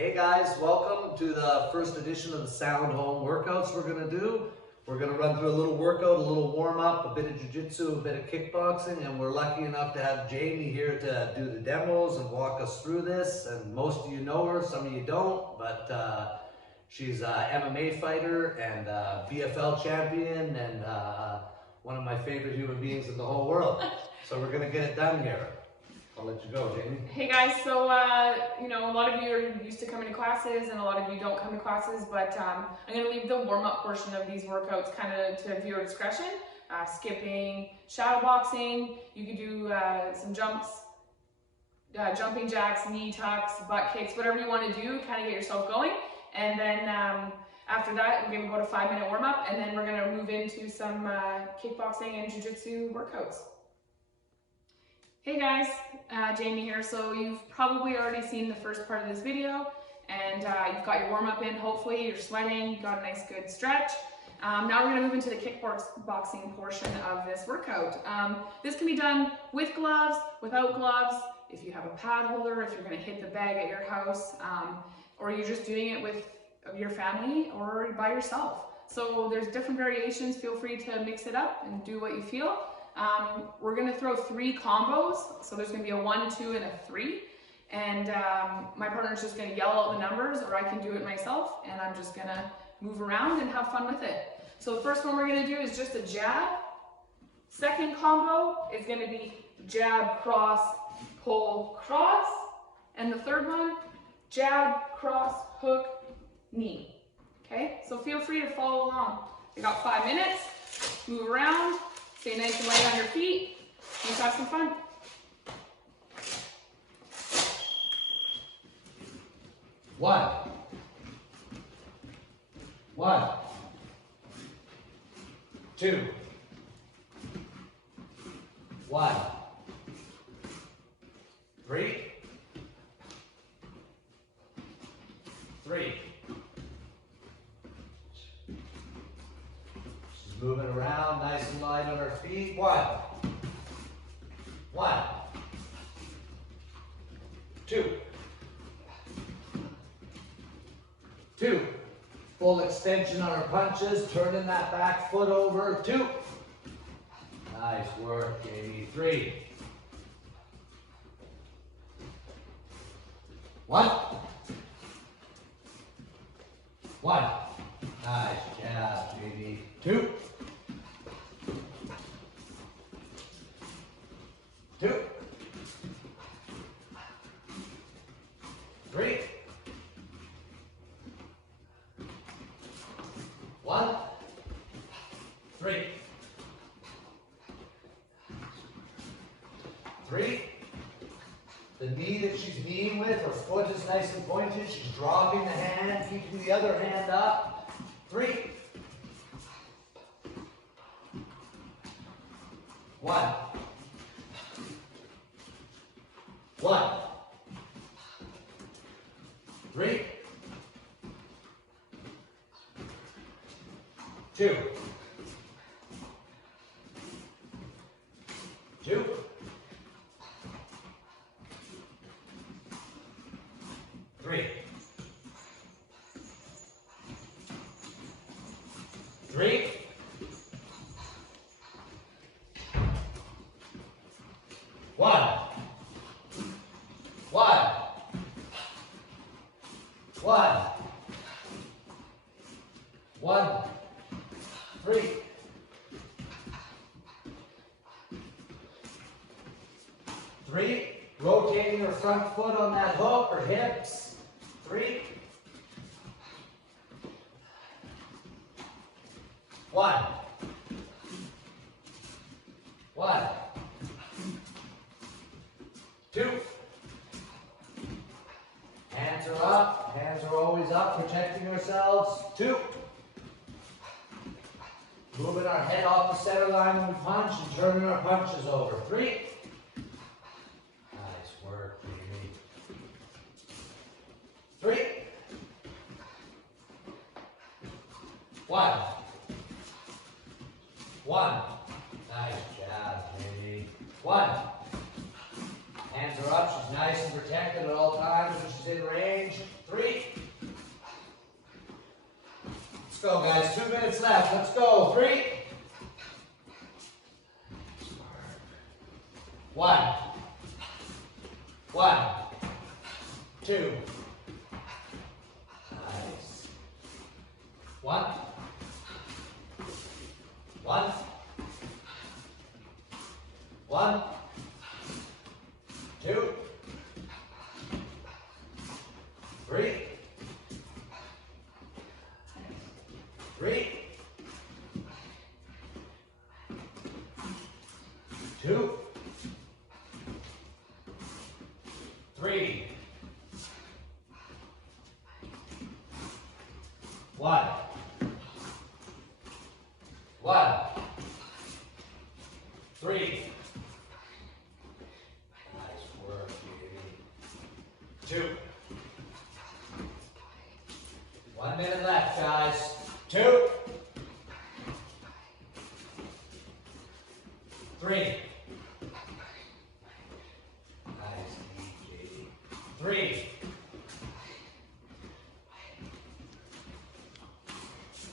Hey guys, welcome to the first edition of the Sound Home workouts we're going to do. We're going to run through a little workout, a little warm-up, a bit of jiu-jitsu, a bit of kickboxing, and we're lucky enough to have Jamey here to do the demos and walk us through this. And most of you know her, some of you don't, but she's an MMA fighter and a BFL champion and one of my favorite human beings in the whole world. So we're going to get it done here. I'll let you go, Jamey. Hey guys, so you know, a lot of you are used to coming to classes and a lot of you don't come to classes, but I'm going to leave the warm-up portion of these workouts kind of to viewer discretion. Skipping, shadow boxing, you can do some jumps, jumping jacks, knee tucks, butt kicks, whatever you want to do, kind of get yourself going. And then after that, we're going to go to a 5-minute warm-up, and then we're going to move into some kickboxing and jiu-jitsu workouts. Hey guys, Jamey here. So you've probably already seen the first part of this video and you've got your warm-up in, hopefully you're sweating, you got a nice good stretch. Now we're going to move into the kickboxing portion of this workout. This can be done with gloves, without gloves, if you have a pad holder, if you're going to hit the bag at your house, or you're just doing it with your family or by yourself. So there's different variations. Feel free to mix it up and do what you feel. We're going to throw 3 combos, so there's going to be a 1, 2, and a 3, and my partner's just going to yell out the numbers, or I can do it myself, and I'm just going to move around and have fun with it. So the first one we're going to do is just a jab. Second combo is going to be jab, cross, pull, cross, and the third one, jab, cross, hook, knee. Okay, so feel free to follow along. We got 5 minutes, move around. Stay nice and light on your feet. Let's have some fun. One. 2. 1. 3. 3. Moving around, nice and light on our feet. 1. 2. 2. Full extension on our punches, turning that back foot over. 2. Nice work, Jamey. 3. 1. Nice jab, Jamey. 2. 2. 3. 1. 3. 3. The knee that she's kneeing with, her foot is nice and pointed. She's dropping the hand, keeping the other hand up. 3. 1. 3. 2. 2. 3. 3. 1. 3. 3. Rotating her front foot on that hook or hips. 3. 1. 2. Hands are up. Hands are always up, protecting ourselves. 2. Moving our head off the center line when we punch and turning our punches over. 3. Nice work, Jamey. 3. 1. 1. Nice job, Jamey. 1. Hands are up. She's nice and protected at all times when she's in range. 3. Let's go, guys. 2 minutes left. Let's go. 3. 1. 1. 2. Nice. 1. 1. 1. 2. 3. 3. 2. 3. 1. 1. 3. Nice work, baby. 2. 1 minute left, guys. 2. 3. Nice, baby. 3.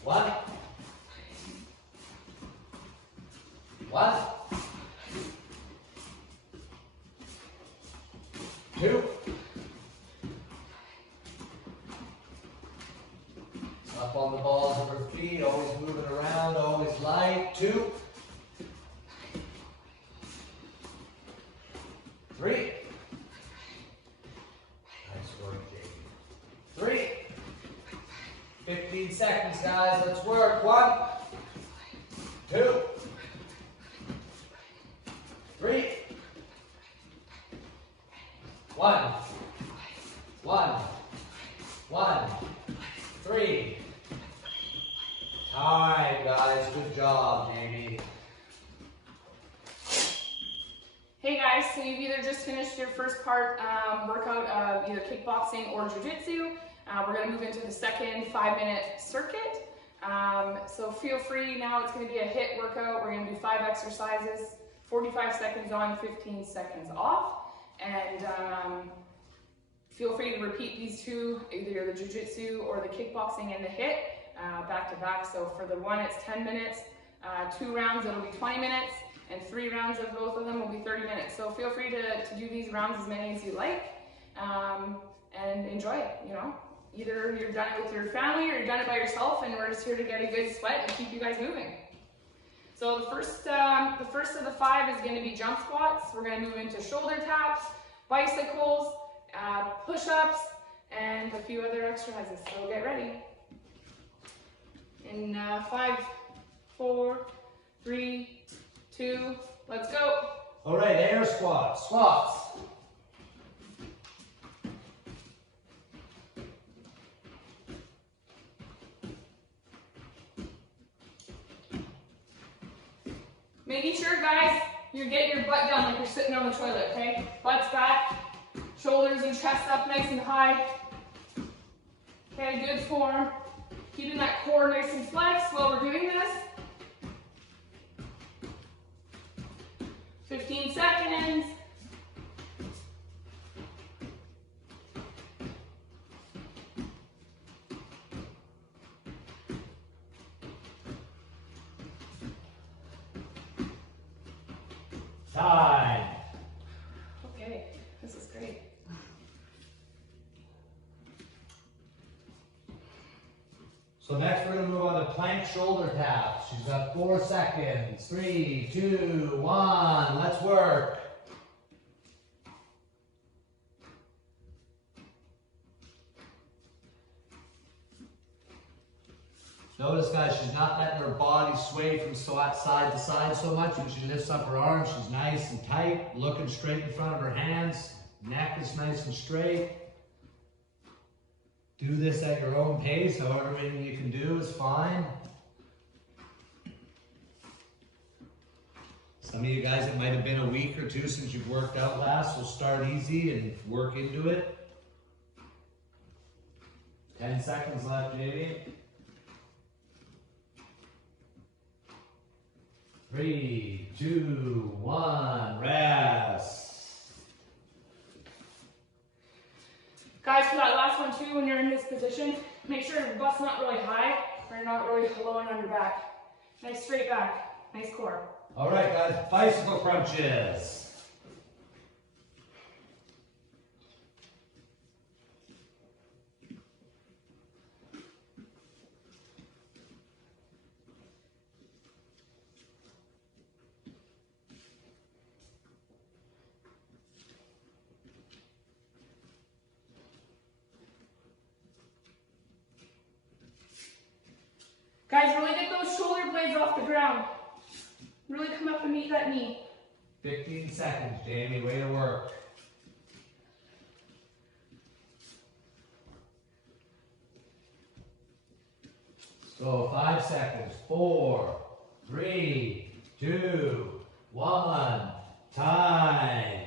1. 1. 2. Up on the balls of her feet, always moving around, always light. 2. 3. Nice work, Jamey. 3. 15 seconds, guys. Let's work. 1. 2. 3. 1. 1. 1. 3. Time, guys. Good job, Jamey. Hey guys, so you've either just finished your first part workout of either kickboxing or jiu-jitsu. We're going to move into the second 5-minute circuit. So feel free, now it's going to be a HIIT workout. We're going to do 5 exercises, 45 seconds on, 15 seconds off. And feel free to repeat these two, either the jiu-jitsu or the kickboxing and the HIIT, back to back. So for the one, it's 10 minutes, 2 rounds, it'll be 20 minutes, and 3 rounds of both of them will be 30 minutes. So feel free to do these rounds as many as you like, and enjoy it, you know. Either you've done it with your family or you've done it by yourself, and we're just here to get a good sweat and keep you guys moving. So the first of the 5 is going to be jump squats. We're going to move into shoulder taps, bicycles, push-ups, and a few other exercises. So get ready. In 5, 4, 3, 2, let's go. All right, air squats. Squats. Making sure, guys, you're getting your butt down like you're sitting on the toilet, okay? Butt's back, shoulders and chest up nice and high. Okay, good form. Keeping that core nice and flexed while we're doing this. 15 seconds. Time. Okay, this is great. So next we're going to move on to plank shoulder taps. She's got 4 seconds. 3, 2, 1. Let's work. Notice, guys, she's not letting her body sway from side to side so much. When she lifts up her arms, she's nice and tight, looking straight in front of her hands. Neck is nice and straight. Do this at your own pace. However many you can do is fine. Some of you guys, it might have been a week or 2 since you've worked out last, so start easy and work into it. 10 seconds left, Jamey. 3, 2, 1, rest. Guys, for that last one too, when you're in this position, make sure your butt's not really high, you're not really low and under back. Nice straight back, nice core. All right, guys, bicycle crunches. Guys, really get those shoulder blades off the ground. Really come up and meet that knee. 15 seconds, Jamie, way to work. So 5 seconds, 4, 3, 2, 1, time.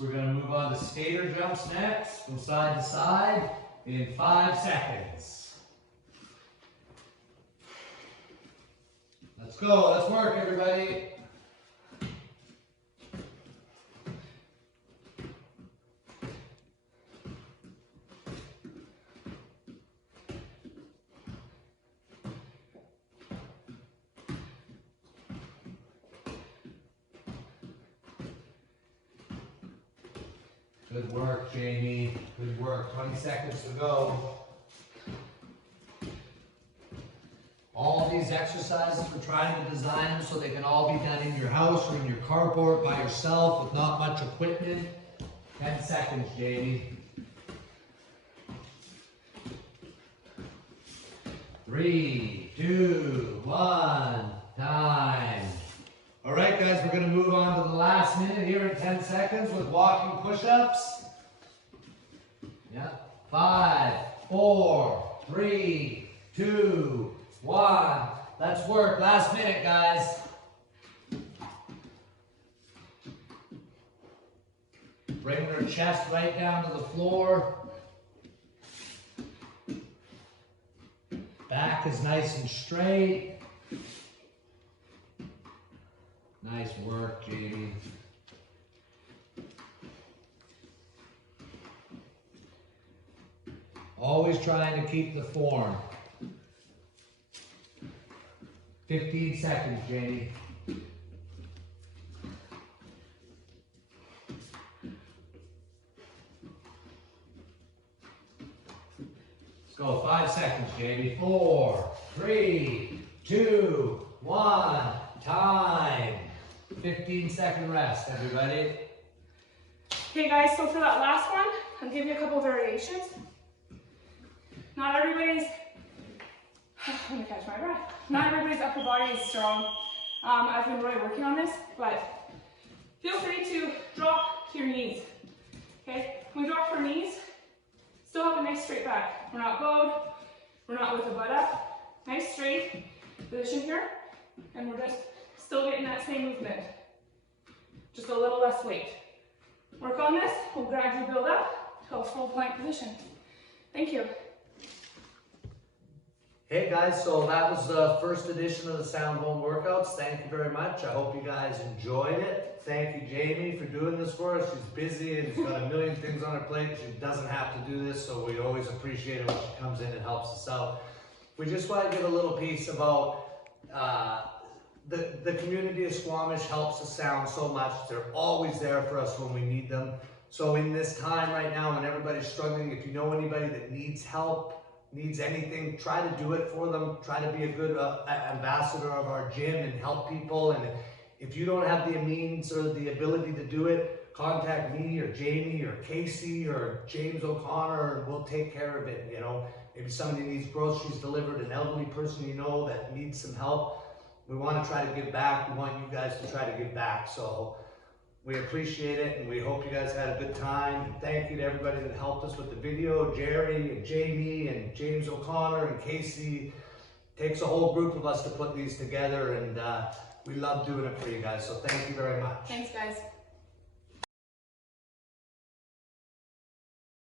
We're going to move on to Stator Jumps next, from side to side in 5 seconds. Let's go, let's work everybody. Good work, Jamie. Good work. 20 seconds to go. All these exercises, we're trying to design them so they can all be done in your house or in your carport by yourself with not much equipment. 10 seconds, Jamie. 3, 2, 1, time. All right, guys, we're going to move on to the last minute here in 10 seconds with walking push-ups. Yeah. 5, 4, 3, 2, 1. Let's work. Last minute, guys. Bring their chest right down to the floor. Back is nice and straight. Nice work, Jamie. Always trying to keep the form. 15 seconds, Jamie. Let's go. 5 seconds, Jamie. 4, 3, 2, 1. Time. 15-second rest, everybody. Okay guys, so for that last one, I'll give you a couple variations. Not everybody's, let me catch my breath. Not everybody's upper body is strong. I've been really working on this, but feel free to drop to your knees. Okay, when we drop to our knees, still have a nice straight back. We're not bowed, we're not with the butt up. Nice straight position here, and we're just still getting that same movement. Just a little less weight. Work on this, we'll gradually build up to a full plank position. Thank you. Hey guys, so that was the first edition of the Sound Bone Workouts. Thank you very much. I hope you guys enjoyed it. Thank you, Jamie, for doing this for us. She's busy and she's got a million things on her plate. She doesn't have to do this, so we always appreciate it when she comes in and helps us out. We just want to give a little piece about the community of Squamish helps us sound so much. They're always there for us when we need them. So in this time right now when everybody's struggling, if you know anybody that needs help, needs anything, try to do it for them. Try to be a good ambassador of our gym and help people. And if you don't have the means or the ability to do it, contact me or Jamie or Casey or James O'Connor and we'll take care of it. You know, maybe somebody needs groceries delivered, an elderly person you know that needs some help. We want to try to give back. We want you guys to try to give back. So we appreciate it and we hope you guys had a good time. And thank you to everybody that helped us with the video. Jerry and Jamie and James O'Connor and Casey. Takes a whole group of us to put these together and we love doing it for you guys. So thank you very much. Thanks guys.